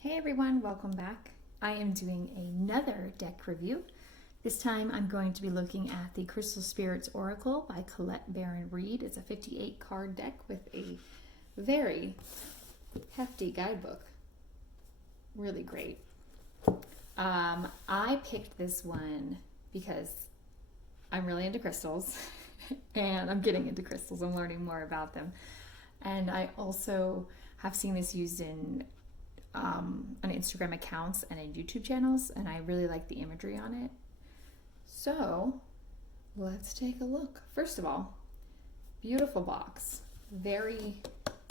Hey everyone, welcome back. I am doing another deck review. This time I'm going to be looking at the Crystal Spirits Oracle by Colette Baron Reed. It's a 58 card deck with a very hefty guidebook. Really great. I picked this one because I'm really into crystals and I'm getting into crystals. I'm learning more about them. And I also have seen this used in on Instagram accounts and in YouTube channels, and I really like the imagery on it. So let's take a look. First of all, beautiful box, very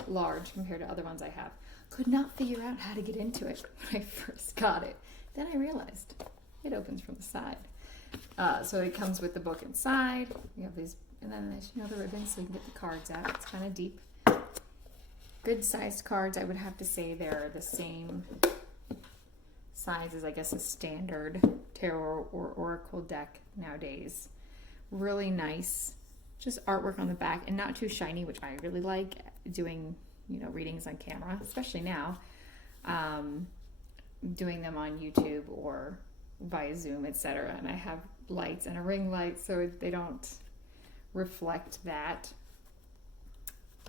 large compared to other ones I have. Could not figure out how to get into it when I first got it. Then I realized it opens from the side. So it comes with the book inside. You have these, and then there's the ribbons so you can get the cards out. It's kind of deep. Good sized cards. I would have to say they're the same size as, I guess, a standard tarot or oracle deck nowadays. Really nice, just artwork on the back, and not too shiny, which I really like doing, readings on camera, especially now, doing them on YouTube or via Zoom, etc. And I have lights and a ring light so they don't reflect that.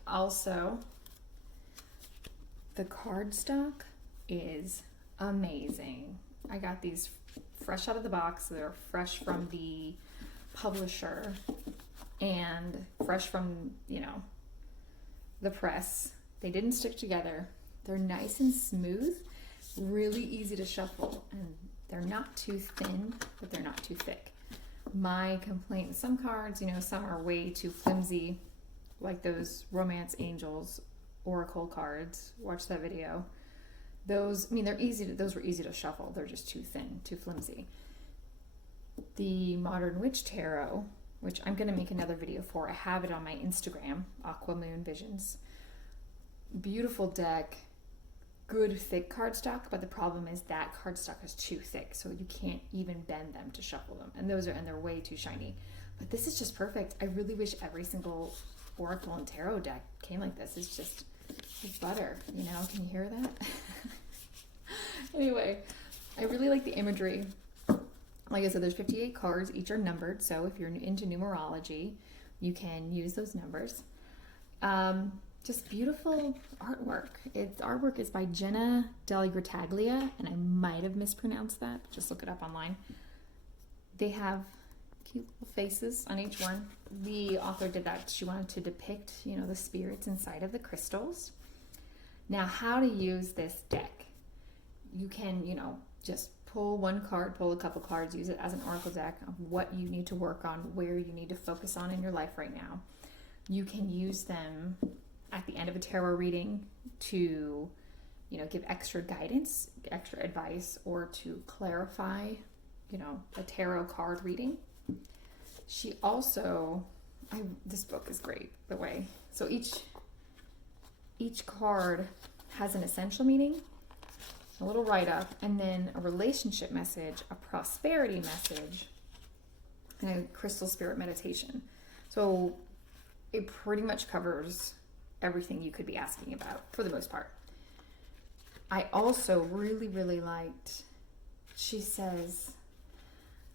Also, the cardstock is amazing. I got these fresh out of the box. They're fresh from the publisher and fresh from, the press. They didn't stick together. They're nice and smooth, really easy to shuffle, and they're not too thin, but they're not too thick. My complaint with some cards, some are way too flimsy, like those Romance Angels Oracle cards. Watch that video. Those were easy to shuffle. They're just too thin, too flimsy. The Modern Witch Tarot, which I'm going to make another video for. I have it on my Instagram, Aqua Moon Visions. Beautiful deck, good thick cardstock, but the problem is that cardstock is too thick, so you can't even bend them to shuffle them. And they're way too shiny. But this is just perfect. I really wish every single Oracle and Tarot deck came like this. It's just like butter, Can you hear that? Anyway, I really like the imagery. Like I said, there's 58 cards. Each are numbered, so if you're into numerology, you can use those numbers. Just beautiful artwork. Artwork is by Jenna Deli Grataglia, and I might have mispronounced that. Just look it up online. They have cute little faces on each one. The author did that. She wanted to depict, the spirits inside of the crystals. Now, how to use this deck. You can, just pull one card, pull a couple cards, use it as an oracle deck of what you need to work on, where you need to focus on in your life right now. You can use them at the end of a tarot reading to, give extra guidance, extra advice, or to clarify, a tarot card reading. She also, this book is great, the way. So each card has an essential meaning, a little write-up, and then a relationship message, a prosperity message, and a crystal spirit meditation. So it pretty much covers everything you could be asking about for the most part. I also really, really liked, she says,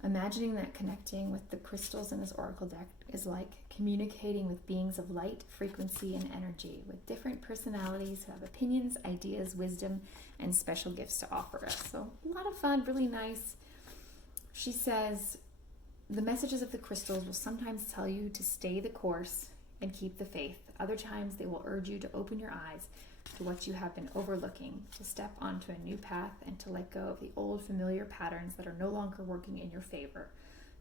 imagining that connecting with the crystals in this oracle deck is like communicating with beings of light, frequency, and energy with different personalities who have opinions, ideas, wisdom, and special gifts to offer us. So a lot of fun, really nice. She says, the messages of the crystals will sometimes tell you to stay the course and keep the faith. Other times they will urge you to open your eyes to what you have been overlooking, to step onto a new path and to let go of the old familiar patterns that are no longer working in your favor.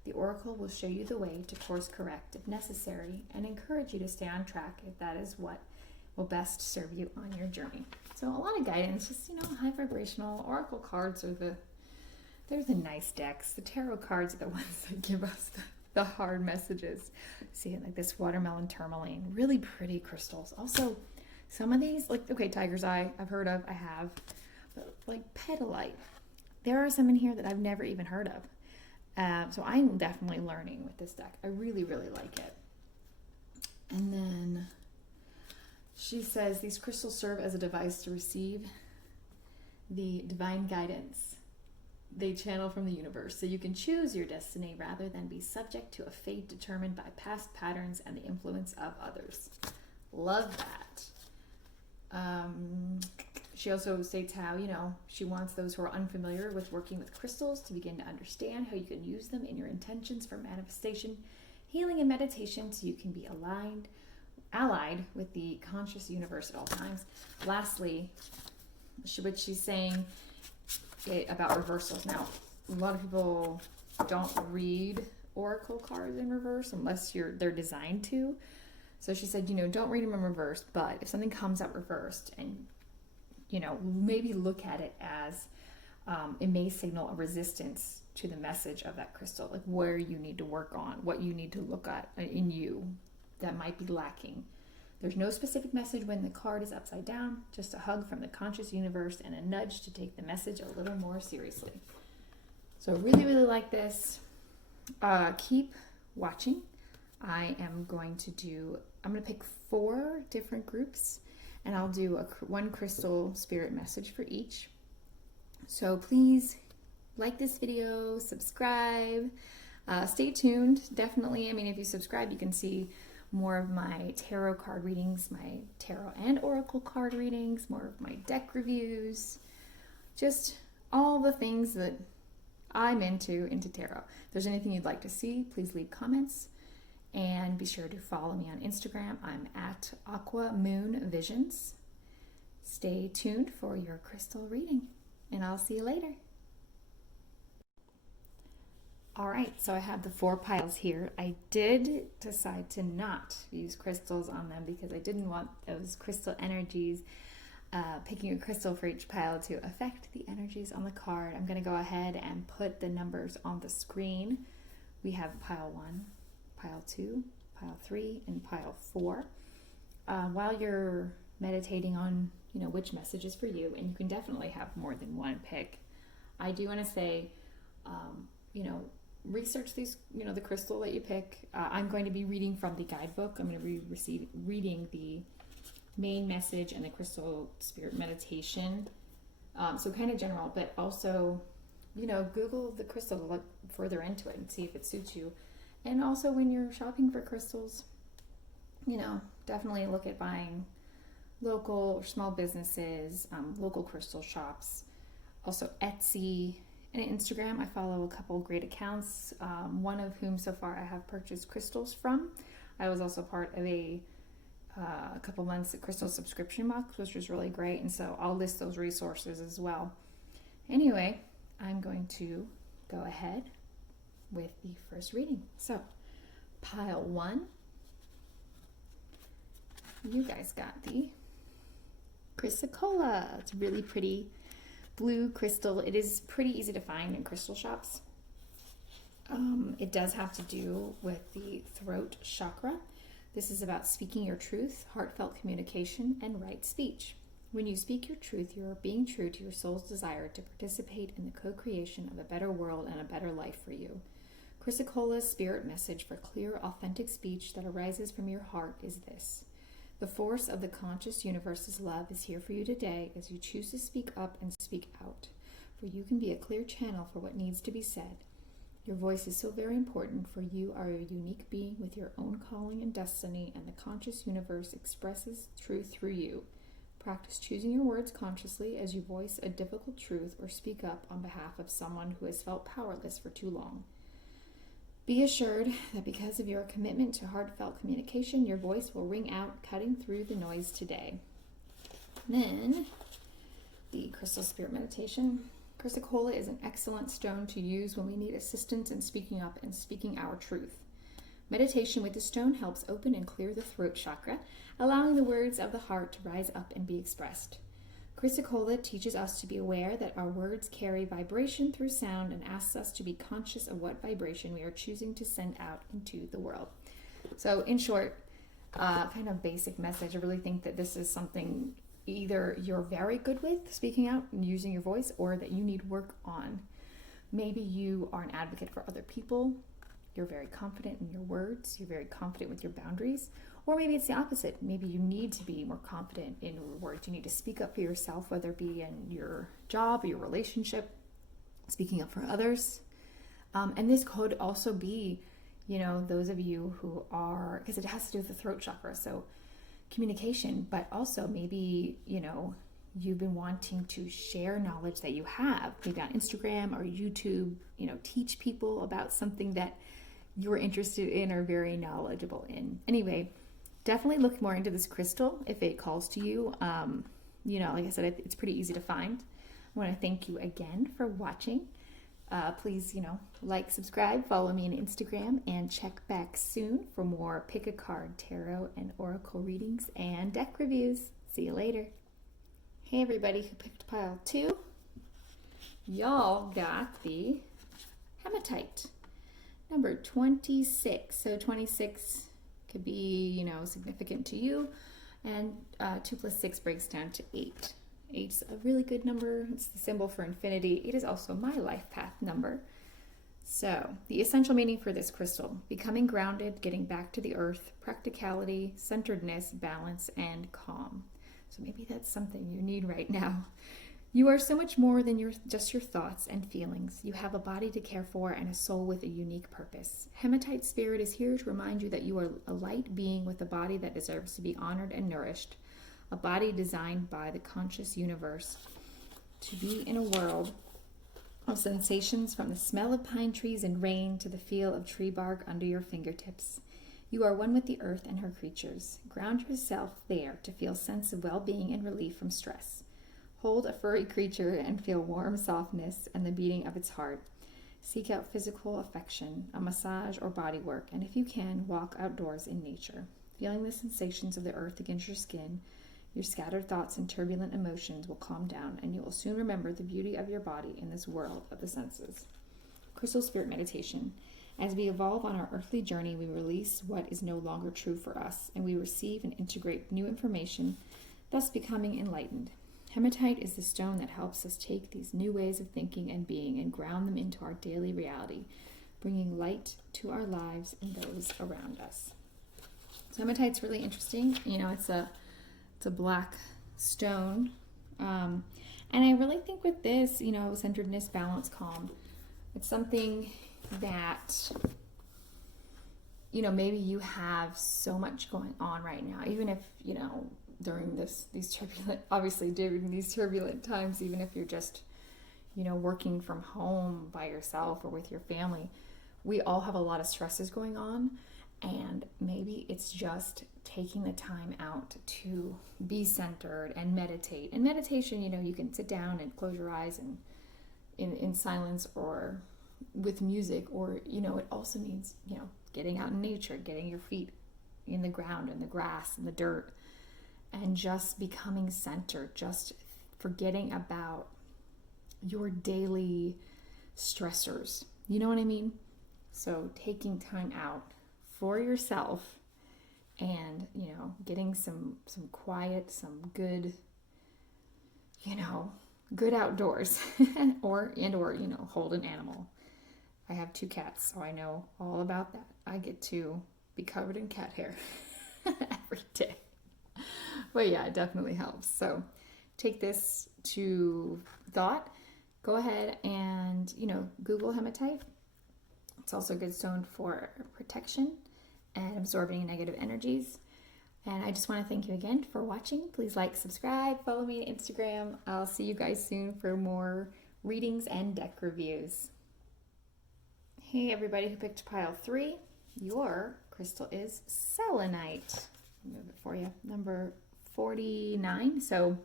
The oracle will show you the way to course correct if necessary and encourage you to stay on track if that is what will best serve you on your journey. So a lot of guidance, just, high vibrational. Oracle cards are they're the nice decks. The tarot cards are the ones that give us the hard messages. See, like this watermelon tourmaline, really pretty crystals. Also, some of these, Tiger's Eye, I've heard of, I have, but like petalite, there are some in here that I've never even heard of. So I'm definitely learning with this deck. I really, really like it. And then she says, these crystals serve as a device to receive the divine guidance they channel from the universe, so you can choose your destiny rather than be subject to a fate determined by past patterns and the influence of others. Love that. She also states how, she wants those who are unfamiliar with working with crystals to begin to understand how you can use them in your intentions for manifestation, healing, and meditation, so you can be allied with the conscious universe at all times. Lastly, which she's saying about reversals. Now, a lot of people don't read oracle cards in reverse unless they're designed to. So she said, don't read them in reverse, but if something comes out reversed, and maybe look at it as it may signal a resistance to the message of that crystal, like where you need to work on, what you need to look at in you that might be lacking. There's no specific message when the card is upside down, just a hug from the conscious universe and a nudge to take the message a little more seriously. So I really, really like this. Keep watching. I'm going to pick 4 different groups, and I'll do one crystal spirit message for each. So please like this video, subscribe, stay tuned. Definitely, if you subscribe, you can see more of my tarot card readings, my tarot and oracle card readings, more of my deck reviews, just all the things that I'm into tarot. If there's anything you'd like to see, please leave comments, and be sure to follow me on Instagram. I'm at Aqua Moon Visions. Stay tuned for your crystal reading, and I'll see you later. All right, so I have the 4 piles here. I did decide to not use crystals on them because I didn't want those crystal energies, picking a crystal for each pile, to affect the energies on the card. I'm going to go ahead and put the numbers on the screen. We have pile 1, pile 2, pile 3, and pile 4. While you're meditating on, which message is for you, and you can definitely have more than one pick, I do want to say, research these, the crystal that you pick. I'm going to be reading from the guidebook. I'm going to be reading the main message and the crystal spirit meditation. So kind of general, but also, Google the crystal to look further into it and see if it suits you. And also when you're shopping for crystals, definitely look at buying local or small businesses, local crystal shops, also Etsy. And Instagram, I follow a couple great accounts, one of whom so far I have purchased crystals from. I was also part of a couple months crystal subscription box, which was really great, and so I'll list those resources as well. Anyway, I'm going to go ahead with the first reading. So, pile 1, you guys got the Chrysocolla. It's really pretty blue crystal. It is pretty easy to find in crystal shops. It does have to do with the throat chakra. This is about speaking your truth, heartfelt communication, and right speech. When you speak your truth, you are being true to your soul's desire to participate in the co-creation of a better world and a better life for you. Chrysocola's spirit message for clear, authentic speech that arises from your heart is this: the force of the conscious universe's love is here for you today as you choose to speak up and speak out, for you can be a clear channel for what needs to be said. Your voice is so very important, for you are a unique being with your own calling and destiny, and the conscious universe expresses truth through you. Practice choosing your words consciously as you voice a difficult truth or speak up on behalf of someone who has felt powerless for too long. Be assured that because of your commitment to heartfelt communication, your voice will ring out, cutting through the noise today. Then, the crystal spirit meditation. Chrysocolla is an excellent stone to use when we need assistance in speaking up and speaking our truth. Meditation with the stone helps open and clear the throat chakra, allowing the words of the heart to rise up and be expressed. Chrysocolla teaches us to be aware that our words carry vibration through sound and asks us to be conscious of what vibration we are choosing to send out into the world. So in short, kind of basic message, I really think that this is something either you're very good with, speaking out and using your voice, or that you need work on. Maybe you are an advocate for other people, you're very confident in your words, you're very confident with your boundaries, Or maybe it's the opposite. Maybe you need to be more confident in your words. You need to speak up for yourself, whether it be in your job or your relationship, speaking up for others. And this could also be, those of you who are, because it has to do with the throat chakra, so communication, but also maybe, you've been wanting to share knowledge that you have, maybe on Instagram or YouTube, teach people about something that you're interested in or very knowledgeable in. Anyway, definitely look more into this crystal if it calls to you. Like I said, it's pretty easy to find. I want to thank you again for watching. Please, like, subscribe, follow me on Instagram, and check back soon for more pick a card, tarot, and oracle readings and deck reviews. See you later. Hey, everybody who picked pile 2. Y'all got the hematite, number 26. So 26 could be, significant to you. And 2 plus 6 breaks down to 8. 8's a really good number. It's the symbol for infinity. It is also my life path number. So the essential meaning for this crystal: becoming grounded, getting back to the earth, practicality, centeredness, balance, and calm. So maybe that's something you need right now. You are so much more than just your thoughts and feelings. You have a body to care for and a soul with a unique purpose. Hematite spirit is here to remind you that you are a light being with a body that deserves to be honored and nourished. A body designed by the conscious universe to be in a world of sensations, from the smell of pine trees and rain to the feel of tree bark under your fingertips. You are one with the earth and her creatures. Ground yourself there to feel a sense of well-being and relief from stress. Hold a furry creature and feel warm softness and the beating of its heart. Seek out physical affection, a massage or body work, and if you can, walk outdoors in nature. Feeling the sensations of the earth against your skin, your scattered thoughts and turbulent emotions will calm down, and you will soon remember the beauty of your body in this world of the senses. Crystal Spirit Meditation. As we evolve on our earthly journey, we release what is no longer true for us, and we receive and integrate new information, thus becoming enlightened. Hematite is the stone that helps us take these new ways of thinking and being and ground them into our daily reality, bringing light to our lives and those around us. So hematite's really interesting. It's a black stone. And I really think with this, centeredness, balance, calm, it's something that, maybe you have so much going on right now, even if, during these turbulent times, even if you're just, working from home by yourself or with your family, we all have a lot of stresses going on. And maybe it's just taking the time out to be centered and meditate. And meditation, you can sit down and close your eyes and in silence or with music, or, it also means, getting out in nature, getting your feet in the ground and the grass and the dirt, and just becoming centered, just forgetting about your daily stressors. You know what I mean? So taking time out for yourself and, getting some quiet, some good, good outdoors or hold an animal. I have 2 cats, so I know all about that. I get to be covered in cat hair every day. But yeah, it definitely helps. So take this to thought. Go ahead and, Google hematite. It's also a good stone for protection and absorbing negative energies. And I just want to thank you again for watching. Please like, subscribe, follow me on Instagram. I'll see you guys soon for more readings and deck reviews. Hey, everybody who picked pile 3, your crystal is selenite. I'll move it for you. Number 49. So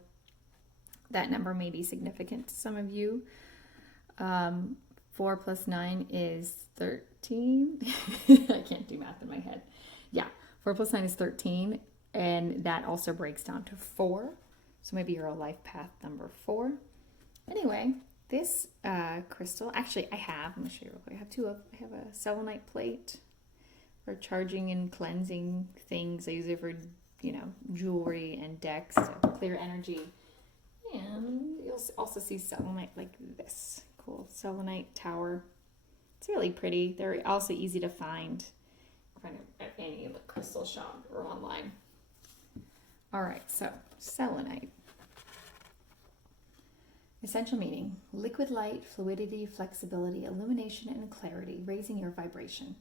that number may be significant to some of you. 4 plus 9 is 13. I can't do math in my head. Yeah, 4 plus 9 is 13. And that also breaks down to 4. So maybe you're a life path number 4. Anyway, this crystal, actually I'm going to show you real quick. I have 2 of. I have a selenite plate for charging and cleansing things. I use it for, jewelry and decks to clear energy. And you'll also see selenite like this. Cool selenite tower. It's really pretty. They're also easy to find. kind of at any crystal shop or online. All right, so selenite. Essential meaning: liquid light, fluidity, flexibility, illumination, and clarity, raising your vibration.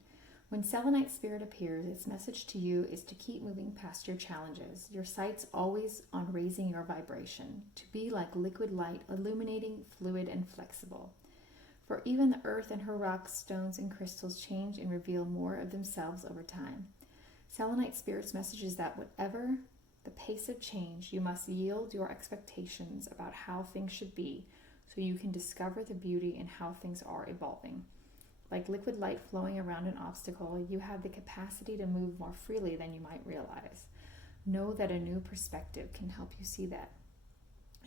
When selenite spirit appears, its message to you is to keep moving past your challenges. Your sight's always on raising your vibration, to be like liquid light, illuminating, fluid, and flexible. For even the earth and her rocks, stones, and crystals change and reveal more of themselves over time. Selenite spirit's message is that whatever the pace of change, you must yield your expectations about how things should be so you can discover the beauty in how things are evolving. Like liquid light flowing around an obstacle, you have the capacity to move more freely than you might realize. Know that a new perspective can help you see that.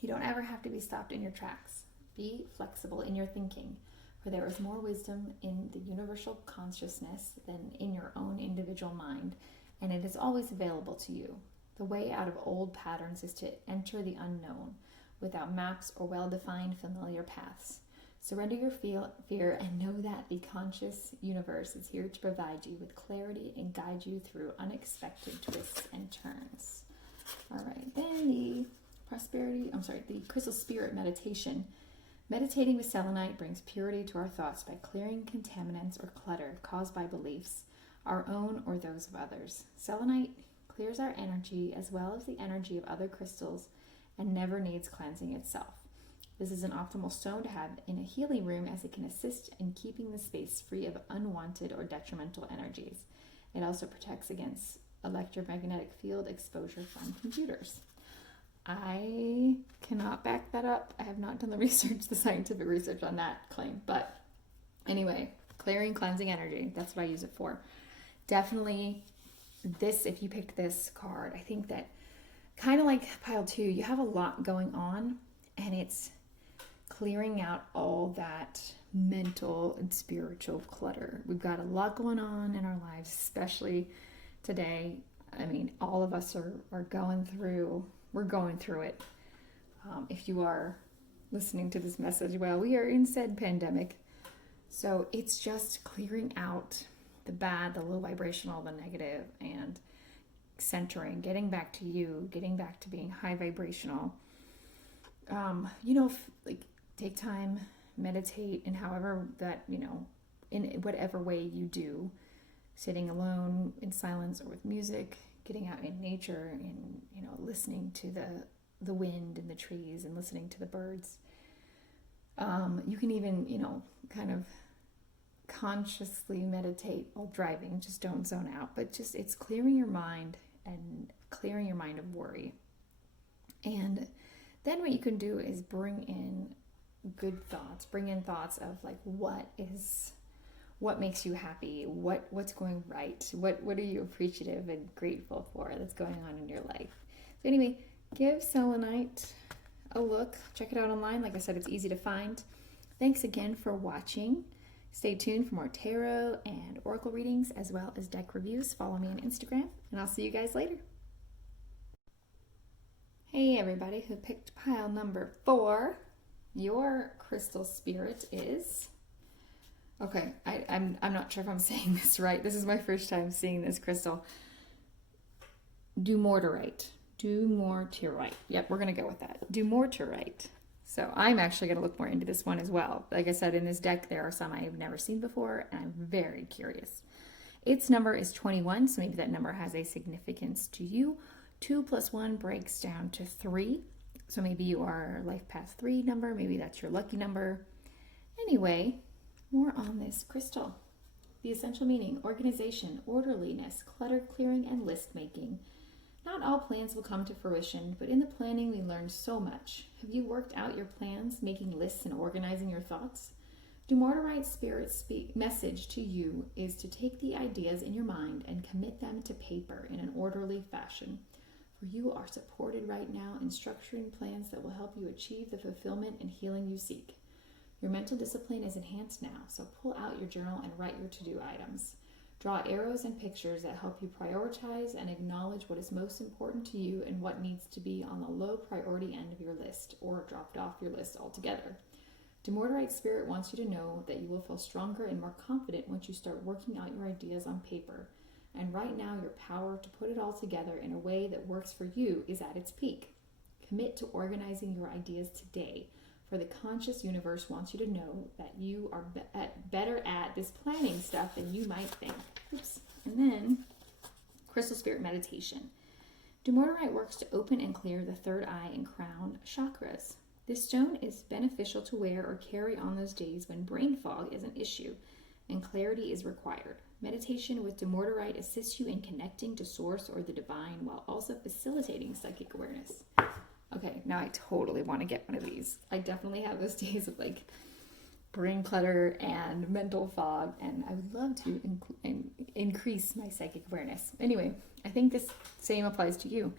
You don't ever have to be stopped in your tracks. Be flexible in your thinking, for there is more wisdom in the universal consciousness than in your own individual mind, and it is always available to you. The way out of old patterns is to enter the unknown, without maps or well-defined familiar paths. Surrender your fear and know that the conscious universe is here to provide you with clarity and guide you through unexpected twists and turns. All right, then the crystal spirit meditation. Meditating with selenite brings purity to our thoughts by clearing contaminants or clutter caused by beliefs, our own or those of others. Selenite clears our energy as well as the energy of other crystals and never needs cleansing itself. This is an optimal stone to have in a healing room as it can assist in keeping the space free of unwanted or detrimental energies. It also protects against electromagnetic field exposure from computers. I cannot back that up. I have not done the scientific research on that claim. But anyway, clearing, cleansing energy. That's what I use it for. Definitely this, if you picked this card, I think that kind of like pile 2, you have a lot going on, and it's clearing out all that mental and spiritual clutter. We've got a lot going on in our lives, especially today. I mean, all of us are going through, we're going through it. If you are listening to this message, well, we are in said pandemic. So it's just clearing out the bad, the low vibrational, the negative, and centering, getting back to you, getting back to being high vibrational. Take time, meditate, and however that, in whatever way you do, sitting alone in silence or with music, getting out in nature and, listening to the wind and the trees and listening to the birds. You can even, kind of consciously meditate while driving. Just don't zone out, but just it's clearing your mind and clearing your mind of worry. And then what you can do is bring in good thoughts, bring in thoughts of like what makes you happy, what's going right, what are you appreciative and grateful for that's going on in your life. So anyway, give selenite a look, check it out online. Like I said, it's easy to find. Thanks again for watching. Stay tuned for more tarot and oracle readings as well as deck reviews. Follow me on Instagram, and I'll see you guys later. Hey everybody who picked pile number 4. Your crystal spirit is... Okay, I'm not sure if I'm saying this right. This is my first time seeing this crystal. Dumortierite. Yep, we're going to go with that. Dumortierite. So I'm actually going to look more into this one as well. Like I said, in this deck, there are some I have never seen before, and I'm very curious. Its number is 21, so maybe that number has a significance to you. 2 plus 1 breaks down to 3. So maybe you are life path 3 number. Maybe that's your lucky number. Anyway, more on this crystal. The essential meaning: organization, orderliness, clutter clearing, and list making. Not all plans will come to fruition, but in the planning we learn so much. Have you worked out your plans, making lists and organizing your thoughts? Dumortierite Spirit's message to you is to take the ideas in your mind and commit them to paper in an orderly fashion. For you are supported right now in structuring plans that will help you achieve the fulfillment and healing you seek. Your mental discipline is enhanced now, so pull out your journal and write your to-do items. Draw arrows and pictures that help you prioritize and acknowledge what is most important to you and what needs to be on the low priority end of your list or dropped off your list altogether. Dumortierite Spirit wants you to know that you will feel stronger and more confident once you start working out your ideas on paper and right now your power to put it all together in a way that works for you is at its peak. Commit to organizing your ideas today, for the conscious universe wants you to know that you are better at this planning stuff than you might think. Oops. And then, crystal spirit meditation. Dumortierite works to open and clear the third eye and crown chakras. This stone is beneficial to wear or carry on those days when brain fog is an issue and clarity is required. Meditation with dumortierite assists you in connecting to source or the divine while also facilitating psychic awareness. Okay, now I totally want to get one of these. I definitely have those days of like brain clutter and mental fog, and I would love to increase my psychic awareness. Anyway, I think this same applies to you.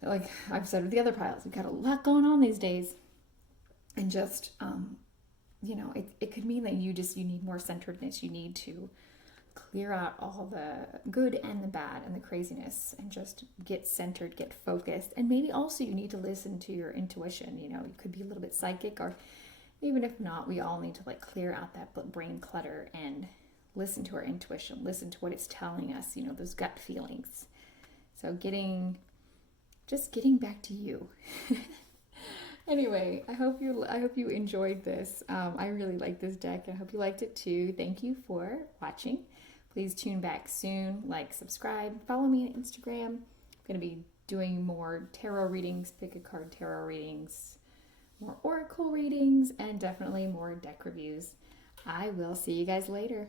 Like I've said with the other piles, we've got a lot going on these days, and just it could mean that you need more centeredness. You need to clear out all the good and the bad and the craziness and just get centered, get focused. And maybe also you need to listen to your intuition. You could be a little bit psychic, or even if not, we all need to like clear out that brain clutter and listen to our intuition, listen to what it's telling us, those gut feelings. So getting back to you. Anyway, I hope you enjoyed this. I really like this deck. I hope you liked it too. Thank you for watching. Please tune back soon. Like, subscribe, follow me on Instagram. I'm going to be doing more tarot readings, pick a card tarot readings, more oracle readings, and definitely more deck reviews. I will see you guys later.